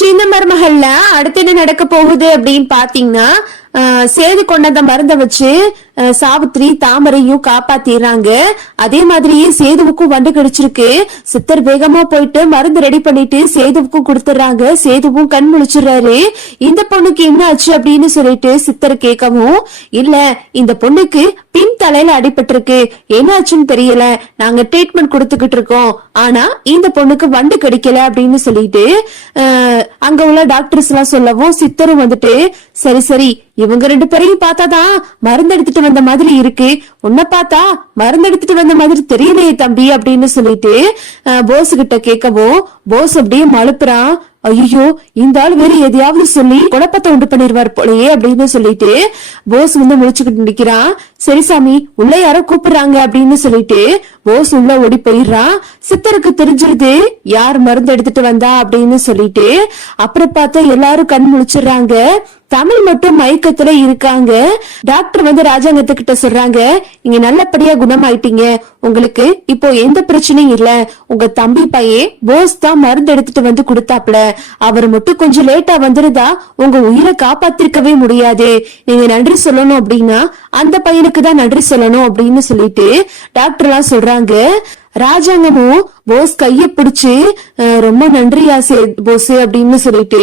சின்ன மருமகள்ல அடுத்து என்ன நடக்க போகுது அப்படின்னு பாத்தீங்கன்னா சேது கொண்டத மருந்த வச்சு சாவித்ரி சாவித்திரி தாமரையும் காப்பாத்திடுறாங்க. அதே மாதிரியே சேதுவுக்கும் வண்டு கிடைச்சிருக்கு. சித்தர் வேகமா போயிட்டு மருந்து ரெடி பண்ணிட்டு சேதுவுக்கும் கொடுத்துறாங்க சேதுவும் கண் முழிச்சிடுறாரு. இந்த பொண்ணுக்கு என்ன ஆச்சு அப்படின்னு சொல்லிட்டு சித்தர் கேட்கவும் இல்ல இந்த பொண்ணுக்கு பின் தலையில அடிபட்டிருக்கு. என்னாச்சுன்னு தெரியல. நாங்க ட்ரீட்மெண்ட் கொடுத்துக்கிட்டு இருக்கோம். ஆனா இந்த பொண்ணுக்கு வண்டு கிடைக்கல அப்படின்னு சொல்லிட்டு அங்க உள்ள டாக்டர்ஸ் எல்லாம் சொல்லவும் சித்தரும் வந்துட்டு சரி சரி இவங்க ரெண்டு பேரையும் பார்த்தாதான் மருந்து எடுத்துட்டு வந்த மாதிரி இருக்கு. உன்னை பார்த்தா மருந்து எடுத்துட்டு வந்த மாதிரி தெரியலையே தம்பி அப்படின்னு சொல்லிட்டு அஹ், போஸ் கிட்ட கேட்கவும் போஸ் அப்படியே மழுப்புறான். ஐயோ இந்த ஆள் வேற எதையாவது சொல்லி குழப்பத்தை உண்டு பண்ணிருவார் போலயே அப்படின்னு சொல்லிட்டு போஸ் வந்து முடிச்சுக்கிட்டு நிக்கிறான். சரி சாமி உள்ள யாரோ கூப்பிடுறாங்க அப்படின்னு சொல்லிட்டு போஸ் உள்ள ஓடி போயிடுறான் சித்தருக்கு தெரிஞ்சிருது யார் மருந்து எடுத்துட்டு வந்தா அப்படின்னு சொல்லிட்டு அப்புறம் பார்த்தா எல்லாரும் கண் முழிச்சிடுறாங்க. தமிழ் மட்டும் மயக்கத்துல இருக்காங்க. டாக்டர் வந்து ராஜாங்கத்துக்கிட்ட சொல்றாங்க நீங்க நல்லபடியா குணமாயிட்டீங்க. உங்களுக்கு இப்போ எந்த பிரச்சனையும் இல்ல. உங்க தம்பி பையன் போஸ் தான் மருந்து எடுத்துட்டு வந்து கொடுத்தாப்ல அவர் மட்டும் கொஞ்சம் லேட்டா வந்திருந்தா உங்க உயிரை காப்பாத்திருக்கவே முடியாது. நீங்க நன்றி சொல்லணும் அப்படின்னா அந்த பையனுக்கு தான் நன்றி சொல்லணும் அப்படின்னு சொல்லிட்டு டாக்டர் எல்லாம் சொல்றாங்க. ராஜாங்கமும் போஸ் கைய பிடிச்சு ரொம்ப நன்றியா சே போஸ் அப்படின்னு சொல்லிட்டு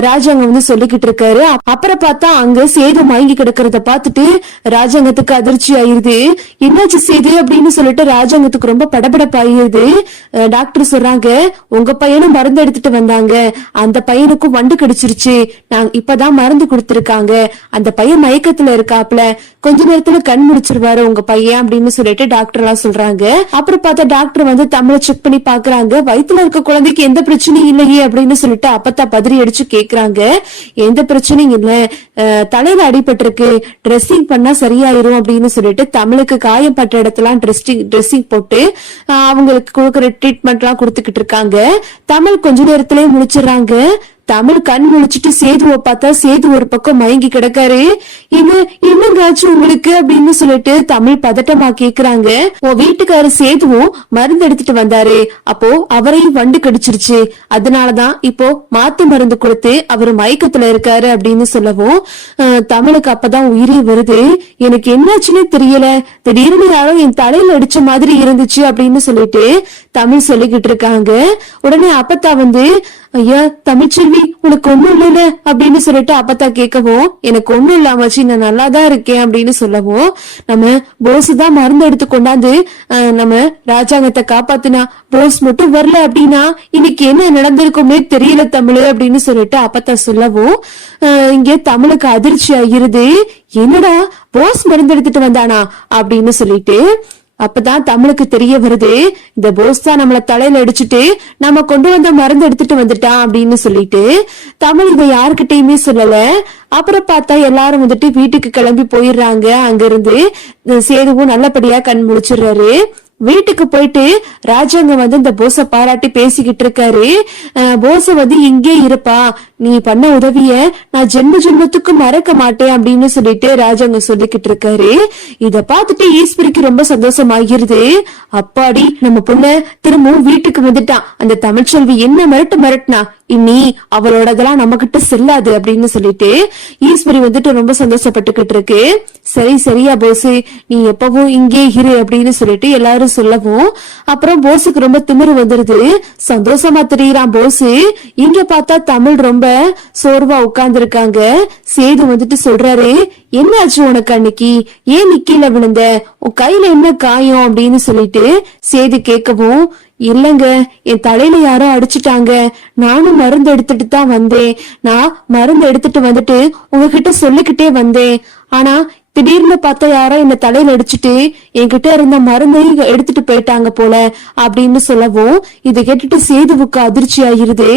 ராஜாங்கம் வந்து சொல்லிக்கிட்டு இருக்காரு. அப்புறம் பார்த்தா அங்க சேது மயங்கி கிடக்கிறத பார்த்துட்டு ராஜாங்கத்துக்கு அதிர்ச்சி ஆயிருது. என்னாச்சு சேது அப்படின்னு சொல்லிட்டு ராஜாங்கத்துக்கு ரொம்ப படபடப்பாயிருது. அஹ், டாக்டர் சொல்றாங்க உங்க பையனும் மருந்து எடுத்துட்டு வந்தாங்க. அந்த பையனுக்கும் வண்டு கிடைச்சிருச்சு. நாங்க இப்பதான் மருந்து கொடுத்துருக்காங்க. அந்த பையன் மயக்கத்துல இருக்காப்ல. கொஞ்ச நேரத்துல கண் முடிச்சிருவாரு உங்க பையன் அப்படின்னு சொல்லிட்டு டாக்டர் எல்லாம் சொல்றாங்க. அப்புறம் பார்த்த டாக்டர் வந்து தமிழை செக் பண்ணி பாக்குறாங்க வயிற்றுல இருக்க குழந்தைக்கு எந்த பிரச்சனையும் இல்லையே அப்படின்னு சொல்லிட்டு அப்பத்தா பதறி அடிச்சு கேக்குறாங்க. எந்த பிரச்சனையும் இல்ல. தலையில அடிபட்டிருக்கு. ட்ரெஸ்ஸிங் பண்ணா சரியாயிரும் அப்படின்னு சொல்லிட்டு தமிழுக்கு காயப்பட்ட இடத்துல ட்ரெஸ்ஸிங் ட்ரெஸ்ஸிங் போட்டு அவங்களுக்கு கொடுக்குற ட்ரீட்மெண்ட் எல்லாம் கொடுத்துக்கிட்டு இருக்காங்க. தமிழ் கொஞ்ச நேரத்திலேயே முடிச்சிடுறாங்க தமிழ் கண் முழிச்சிட்டு சேதுவை பார்த்தா சேது ஒரு பக்கம் மயங்கி கிடக்காரு. இது என்னங்க ஆச்சு உங்களுக்கு? அப்படின்னு சொல்லிட்டு தமிழ் பதட்டமா கேக்குறாங்க. உன் வீட்டுக்காரு சேதுவும் மருந்து எடுத்துட்டு வந்தாரு. அப்போ அவரையும் வண்டு கடிச்சிருச்சு. அதனாலதான் இப்போ மாத்து மருந்து கொடுத்து அவர் மயக்கத்துல இருக்காரு அப்படின்னு சொல்லவும் தமிழுக்கு அப்பதான் உயிரே வருது. எனக்கு என்னாச்சுன்னே தெரியல. திடீர்னு யாரோ என் தலையில அடிச்ச மாதிரி இருந்துச்சு அப்படின்னு சொல்லிட்டு தமிழ் சொல்லிக்கிட்டு இருக்காங்க. உடனே அப்பத்தா வந்து ஐயா தமிழ்ச்செல்வி உனக்கு ஒண்ணும் இல்லைல அப்படின்னு சொல்லிட்டு அப்பத்தா கேட்கவும் எனக்கு ஒண்ணும் இல்லாமச்சு நான் நல்லா தான் இருக்கேன் அப்படின்னு சொல்லவும் நம்ம போஸ் தான் மருந்து எடுத்து கொண்டாந்து அஹ், நம்ம ராஜாங்கத்தை காப்பாத்தினா போஸ் மட்டும் வரல அப்படின்னா இன்னைக்கு என்ன நடந்திருக்குமே தெரியல தமிழ் அப்படின்னு சொல்லிட்டு அப்பத்தா சொல்லவும் இங்க தமிழுக்கு அதிர்ச்சி ஆகிருது என்னடா போஸ் மருந்து எடுத்துட்டு வந்தானா அப்படின்னு சொல்லிட்டு அப்பதான் தமிழுக்கு தெரிய வருது இந்த போஸ் தான் நம்மள தலையில அடிச்சுட்டு நம்ம கொண்டு வந்த மருந்து எடுத்துட்டு வந்துட்டான் அப்படின்னு சொல்லிட்டு தமிழ் இதை யாருக்கிட்டயுமே சொல்லல. அப்புறம் பார்த்தா எல்லாரும் வந்துட்டு வீட்டுக்கு கிளம்பி போயிடுறாங்க. அங்க இருந்து சேதுவும் நல்லபடியா கண் முழிச்சிடுறாரு. வீட்டுக்கு போயிட்டு ராஜாங்க வந்து இந்த போஸ பாராட்டி பேசிக்கிட்டு இருக்காரு. அஹ் போஸ வந்து இங்கே இருப்பா. நீ பண்ண உதவிய நான் ஜென்ம ஜென்மத்துக்கு மறக்க மாட்டேன் அப்படின்னு சொல்லிட்டு ராஜாங்க சொல்லிக்கிட்டு இருக்காரு. இத பார்த்துட்டு ஈஸ்வரிக்கு ரொம்ப சந்தோஷமாகிருது. அப்பாடி நம்ம பொண்ணு திரும்பவும் வீட்டுக்கு வந்துட்டான். அந்த தமிழ்ச்செல்வி என்ன மிரட்டு மிரட்டினா இனி அவளோடதெல்லாம் நம்ம கிட்ட செல்லாது அப்படின்னு சொல்லிட்டு ஈஸ்வரி வந்துட்டு ரொம்ப சந்தோஷப்பட்டுக்கிட்டு இருக்கு. சரி சரியா போசு நீ எப்பவும் இங்கே இரு அப்படின்னு சொல்லிட்டு எல்லாரும் சொல்லவும் அப்புறம் போஸுக்கு ரொம்ப திமிரு வந்துருது. சந்தோஷமா தெரியறான் போசு. இங்க பார்த்தா தமிழ் ரொம்ப சோர்வா உட்கார்ந்து இருக்காங்க சேது வந்துட்டு சொல்றாரு என்ன ஆச்சு உனக்கு அன்னைக்கு? ஏன் நீ விழுந்த? உன் கையில என்ன காயம்? அப்படின்னு சொல்லிட்டு சேது கேட்கவும் இல்லங்க என் தலையில யாரோ அடிச்சுட்டாங்க. நானும் மருந்து எடுத்துட்டு தான் வந்தேன். நான் மருந்து எடுத்துட்டு வந்துட்டு உங்ககிட்ட சொல்லிக்கிட்டே வந்தேன். ஆனா திடீர்னு பார்த்தா யாரோ என்ன தலையில அடிச்சுட்டு என்கிட்ட இருந்த மருந்தையும் எடுத்துட்டு போயிட்டாங்க போல அப்படின்னு சொல்லவும் இதை கேட்டுட்டு சேதுவுக்கு அதிர்ச்சி ஆயிருது